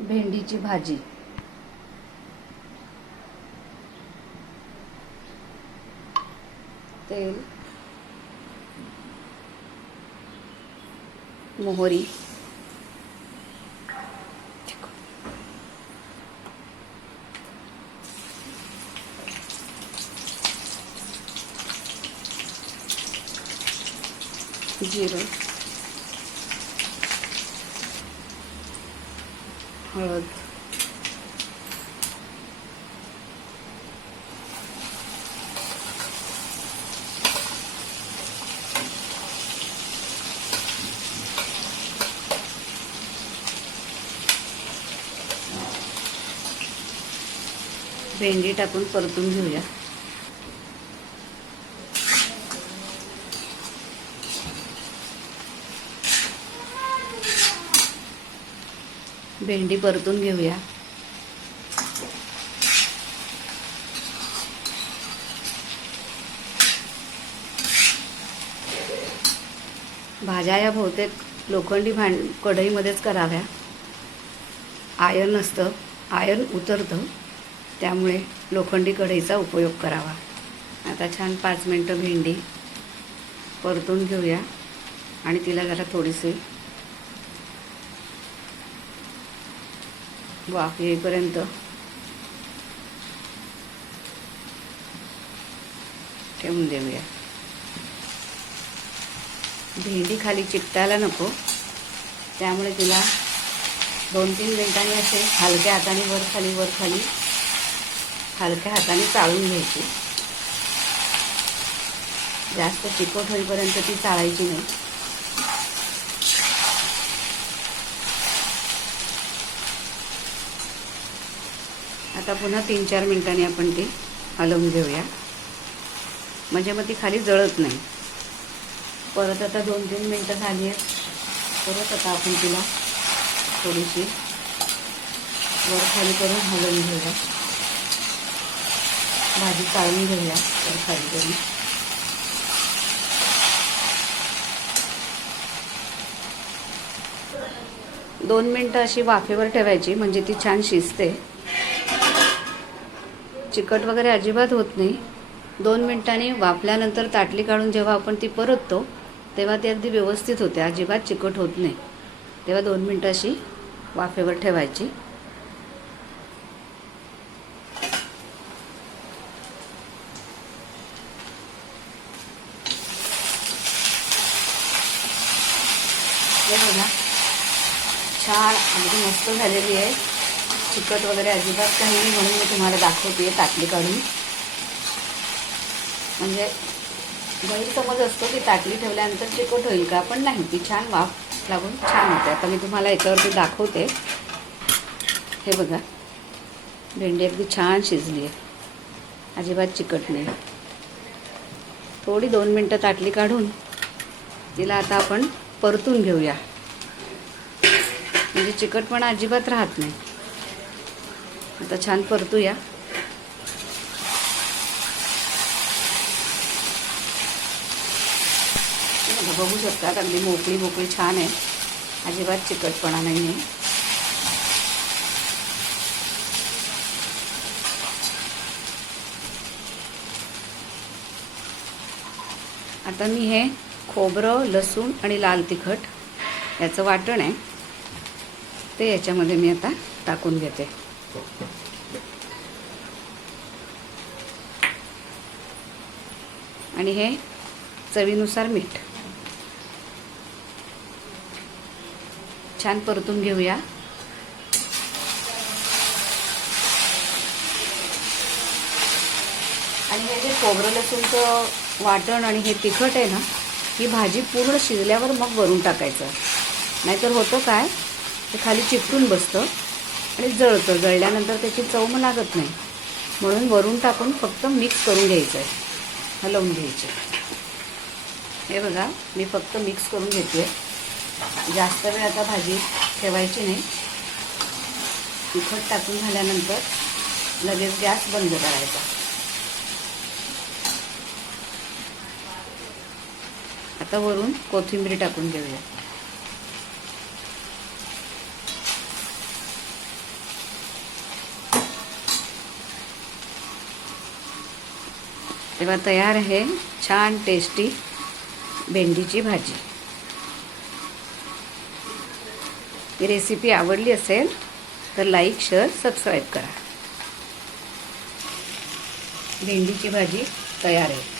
भेंडीची भाजी. तेल. मोहरी. जिरं. हळद भेंडी टाकून परतून घेऊया. भेंडी परतून घेऊया. भाज्या या बहुतेक लोखंडी भांड कढईमध्येच कराव्या. आयर्न असतं आयर्न उतरतं. त्यामुळे लोखंडी कढईचा उपयोग करावा. आता छान पाच मिनटं भेंडी परतून घेऊया. आणि तिला जरा थोडीशी वाफ येईपर्यंत. ठेवून देऊया. भेंडी खाली चिकटायला नको. त्यामुळे तिला दोन तीन मिनिटांनी असे हलक्या हाताने वर खाली वर खाली हलक्या हाताने चाळून घ्यायची. जास्त चिकट होईपर्यंत ती चाळायची नाही. आता पुन्हा तीन चार मिनिटांनी आपण ती हलवून घेऊया. म्हणजे मग ती खाली जळत नाही. परत आता दोन तीन मिनटं झाली आहेत. परत आता आपण तिला थोडीशी वर खाली करून हलवून घेऊया. भाजी चाळून घेऊया वर खाली करून. दोन मिनटं अशी वाफेवर ठेवायची म्हणजे ती छान शिजते. चिकट वगैरे अजिबात होत नाही. दोन मिनिटांनी वाफल्यानंतर ताटली काढून जेव्हा आपण ती परततो तेव्हा ती अगदी व्यवस्थित होते. अजिबात चिकट होत नाही. तेव्हा दोन मिनटं अशी वाफेवर ठेवायची. बघा छान अगदी मस्त झालेली आहे. चिकट वगैरे अजिबात काही नाही म्हणून मी तुम्हाला दाखवते ताटली काढून. म्हणजे गैरसमज असतो की ताटली ठेवल्यानंतर चिकट होईल का? पण नाही ती छान वाफ लागून छान होते. आता मी तुम्हाला याच्यावरती दाखवते. हे बघा. भेंडी अगदी छान शिजली आहे. अजिबात चिकट नाही. थोडी दोन मिनटं ताटली काढून तिला आता आपण परतून घेऊया. म्हणजे चिकटपणा अजिबात राहत नाही. आता छान परतूया. बघू शकता अगदी मोकळी मोकळी छान आहे. अजिबात चिकटपणा नाही आहे आता मी हे खोबरं लसूण आणि लाल तिखट याचं वाटण आहे. ते याच्यामध्ये मी आता टाकून घेते. आणि हे चवीनुसार मीठ. छान परतून घेऊया. आणि हे जे खोबरं लसूणचं वाटण आणि हे तिखट आहे ना ही भाजी पूर्ण शिजल्यावर मग वरून टाकायचं. नाहीतर होतं काय? ते खाली चिपटून बसतं. आणि जळतं. जळल्यानंतर त्याची चव मग लागत नाही. म्हणून वरून टाकून फक्त मिक्स करून घ्यायचं आहे. हलवून घ्यायचे हे बघा मी फक्त मिक्स करून घेते जास्त वेळ आता भाजी ठेवायची नाही. तिखट टाकून झाल्यानंतर लगेच गॅस बंद करायचा. आता वरून कोथिंबीर टाकून घेऊया. तेव्हा तयार आहे छान टेस्टी भेंडीची भाजी. ही रेसिपी आवडली असेल तर लाईक शेअर सबस्क्राईब करा. भेंडीची भाजी तयार आहे.